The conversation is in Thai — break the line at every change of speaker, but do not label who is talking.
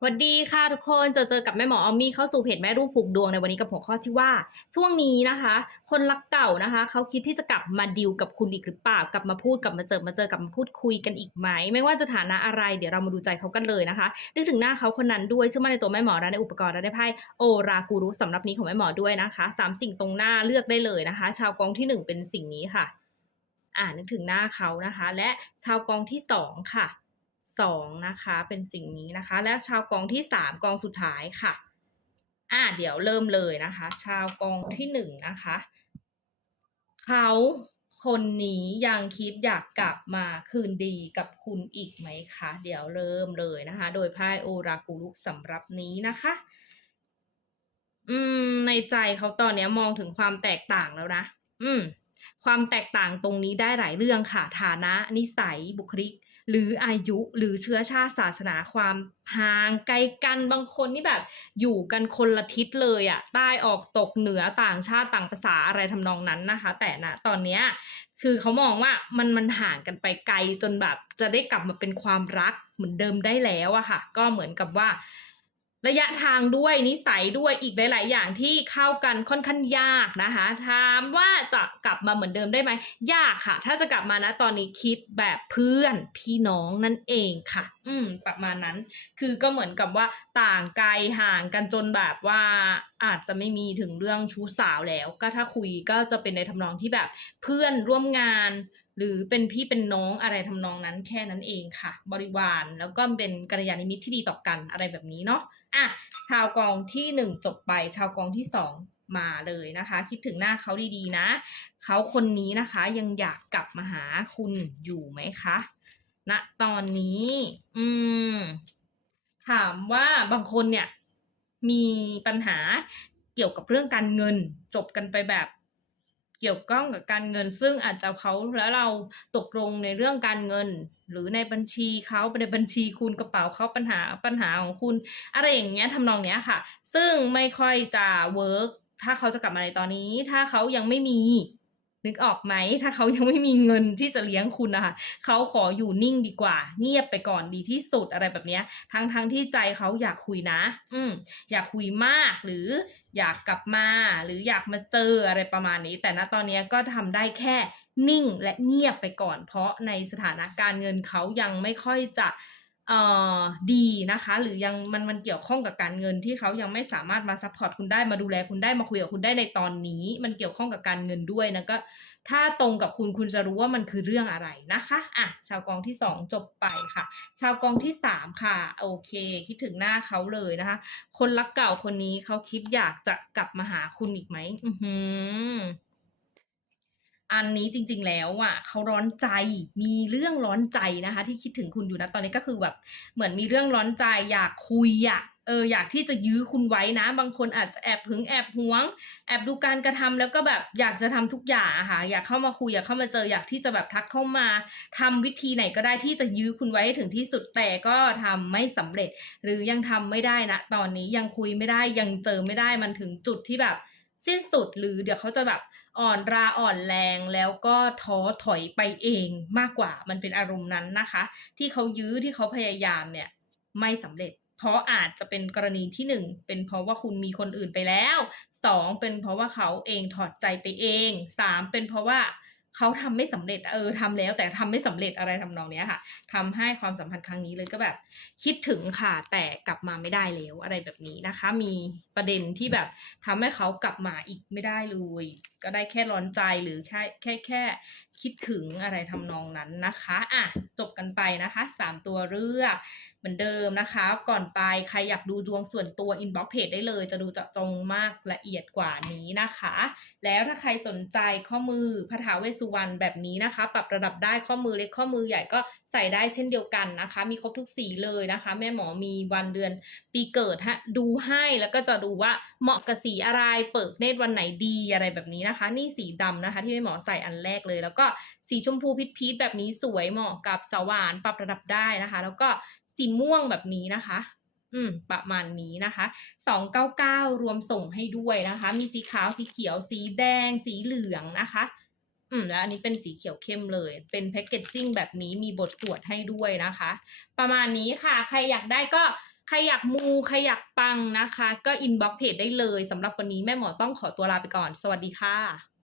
สวัสดีค่ะทุกคนเจอเจอกับแม่หมอออมมี่เข้าสู่เพจแม่รูปผูกดวงในวันนี้กับหัวข้อที่ว่าช่วงนี้นะคะ คนรักเก่านะคะ เขาคิดที่จะกลับมาดิวกับคุณอีกหรือเปล่ากลับมาพูดกลับมาเจอมาเจอกลับมาพูดคุยกันอีกไหม ไม่ว่าจะฐานะอะไรเดี๋ยวเรามาดูใจเขากันเลยนะคะนึกถึงหน้าเขาคนนั้นด้วยเชื่อมั่นในตัวแม่หมอและในอุปกรณ์และได้ไพ่โอรากูรุสำหรับนี้ของแม่หมอด้วยนะคะสามสิ่งตรงหน้าเลือกได้เลยนะคะ ชาวกองที่หนึ่งเป็นสิ่งนี้ค่ะ อ่านึกถึงหน้าเขานะคะ และชาวกองที่สองค่ะ สองนะคะ เป็นสิ่งนี้นะคะ และชาวกองที่สามกองสุดท้ายค่ะ อ่าเดี๋ยวเริ่มเลยนะคะ ชาวกองที่หนึ่งนะคะเขาคนนี้ยังคิดอยากกลับมาคืนดีกับคุณอีกไหมคะ เดี๋ยวเริ่มเลยนะคะ โดยไพ่โอรากุลุสำหรับนี้นะคะ อืม ในใจเขาตอนนี้มองถึงความแตกต่างแล้วนะ อืม ความแตกต่างตรงนี้ได้หลายเรื่องค่ะ ฐานะ นิสัยบุคลิก หรืออายุหรือเชื้อชาติศาสนาความห่างไกลกันบางคนนี่แบบ อยู่กันคนละทิศเลยอะใต้ออกตกเหนือต่างชาติต่างภาษาอะไรทำนองนั้นนะคะ แต่นะตอนเนี้ยคือเขามองว่ามันมันห่างกันไปไกลจนแบบ จะได้กลับมาเป็นความรักเหมือนเดิมได้แล้วอะค่ะ ก็เหมือนกับว่า ระยะทางด้วยนิสัยด้วยอีกหลาย ๆ อย่างที่เข้ากันค่อนข้างยากนะคะถามว่าจะกลับมาเหมือนเดิมได้ไหมยากค่ะ ถ้าจะกลับมานะตอนนี้คิดแบบเพื่อนพี่น้องนั่นเองค่ะ อืม ประมาณนั้น คือก็เหมือนกับว่าต่างไกลห่างกันจนแบบว่าอาจจะไม่มีถึงเรื่องชู้สาวแล้ว ก็ถ้าคุยก็จะเป็นในทำนองที่แบบเพื่อนร่วมงาน หรือเป็นพี่เป็นน้องอะไรทำนองนั้นแค่นั้นเองค่ะ บริวารแล้วก็เป็นกัลยาณมิตรที่ดีต่อกันอะไรแบบนี้เนาะอะชาวกองที่หนึ่งจบไป ชาวกองที่สองมาเลยนะคะ คิดถึงหน้าเขาดีๆนะ เขาคนนี้นะคะยังอยากกลับมาหาคุณอยู่ไหมคะณนะตอนนี้ อืม ถามว่าบางคนเนี่ยมีปัญหาเกี่ยวกับเรื่องการเงินจบกันไปแบบ เกี่ยวข้องกับการเงิน ซึ่งอาจจะเขาแล้วเราตกลงในเรื่องการเงิน หรือในบัญชีเขาในบัญชีคุณกระเป๋าเขาปัญหาปัญหาของคุณ อะไรอย่างเงี้ยทำนองเนี้ยค่ะ ซึ่งไม่ค่อยจะเวิร์กถ้าเขาจะกลับมาในตอนนี้ ถ้าเขายังไม่มี นึกออกไหมถ้าเขายังไม่มีเงินที่จะเลี้ยงคุณนะคะเขาขออยู่นิ่งดีกว่า เงียบไปก่อนดีที่สุดอะไรแบบเนี้ยทั้งทั้งที่ใจเขาอยากคุยนะ อืมอยากคุยมากหรืออยากกลับมาหรืออยากมาเจออะไรประมาณนี้ แต่ณตอนนี้ก็ทำได้แค่นิ่งและเงียบไปก่อน เพราะในสถานะการเงินเขายังไม่ค่อยจะ ดีนะคะ หรือยังมันมันเกี่ยวข้องกับการเงินที่เขายังไม่สามารถมาซัพพอร์ตคุณได้มาดูแลคุณได้มาคุยกับคุณได้ในตอนนี้ มันเกี่ยวข้องกับการเงินด้วยนะก็ถ้าตรงกับคุณคุณจะรู้ว่ามันคือเรื่องอะไรนะคะอะชาวกองที่สองจบไปค่ะ ชาวกองที่สามค่ะ โอเค คิดถึงหน้าเขาเลยนะคะ คนรักเก่าคนนี้เขาคิดอยากจะกลับมาหาคุณอีกไหมอือหือ อันนี้จริง ๆ แล้วอะเขาร้อนใจมีเรื่องร้อนใจนะคะ ที่คิดถึงคุณอยู่นะตอนนี้ก็คือแบบ เหมือนมีเรื่องร้อนใจอยากคุยอะเอออยากที่จะยื้อคุณไว้นะ บางคนอาจจะแอบหึงแอบหวง แอบดูการกระทำแล้วก็แบบอยากจะทำทุกอย่างอะค่ะอยากเข้ามาคุยอยากเข้ามาเจออยากที่จะแบบทักเข้ามาทำวิธีไหนก็ได้ที่จะยื้อคุณไว้ให้ถึงที่สุดแต่ก็ทำไม่สำเร็จ หรือยังทำไม่ได้นะ ตอนนี้ยังคุยไม่ได้ยังเจอไม่ได้มันถึงจุดที่แบบ สิ้นสุดหรือเดี๋ยวเขาจะแบบอ่อนราอ่อนแรงแล้วก็ท้อถอยไปเองมากกว่ามันเป็นอารมณ์นั้นนะคะ ที่เขายื้อที่เขาพยายามเนี่ยไม่สำเร็จ เพราะอาจจะเป็นกรณีที่หนึ่งเป็นเพราะว่าคุณมีคนอื่นไปแล้วสองเป็นเพราะว่าเขาเองถอดใจไปเองสามเป็นเพราะว่า เขาทำไม่สำเร็จเออทำแล้วแต่ทำไม่สำเร็จอะไรทำนองเนี้ยค่ะทำให้ความสัมพันธ์ครั้งนี้เลยก็แบบคิดถึงค่ะ แต่กลับมาไม่ได้แล้วอะไรแบบนี้นะคะ มีประเด็นที่แบบทำให้เขากลับมาอีกไม่ได้เลย ก็ได้แค่ร้อนใจหรือแค่แค่แค่คิดถึงอะไรทำนองนั้นนะคะอะจบกันไปนะคะสามตัวเลือกเหมือนเดิมนะคะ ก่อนไปใครอยากดูดวงส่วนตัวอินบ็อกเพจได้เลย จะดูเจาะจงมากละเอียดกว่านี้นะคะ แล้วถ้าใครสนใจข้อมือพระถาเวสสุวรรณแบบนี้นะคะ ปรับระดับได้ข้อมือเล็กข้อมือใหญ่ก็ใส่ได้เช่นเดียวกันนะคะ มีครบทุกสีเลยนะคะ แม่หมอมีวันเดือนปีเกิดฮะดูให้แล้วก็จะดูว่าเหมาะกับสีอะไรเปิดเนตรวันไหนดีอะไรแบบนี้นะคะ นี่สีดำนะคะ ที่แม่หมอใส่อันแรกเลย แล้วก็สีชมพูพีชๆแบบนี้สวยเหมาะกับสว่านปรับระดับได้นะคะ แล้วก็สีม่วงแบบนี้นะคะ อืม ประมาณนี้นะคะ 299 รวมส่งให้ด้วยนะคะ มีสีขาว สีเขียว สีแดง สีเหลืองนะคะ อืมแล้วอันนี้เป็นสีเขียวเข้มเลย เป็นแพ็กเกจจิ้งแบบนี้มีบทขวดให้ด้วยนะคะ ประมาณนี้ค่ะ ใครอยากได้ก็ใครอยากมูใครอยากปังนะคะ ก็อินบ็อกเพจได้เลยสำหรับวันนี้แม่หมอต้องขอตัวลาไปก่อน สวัสดีค่ะ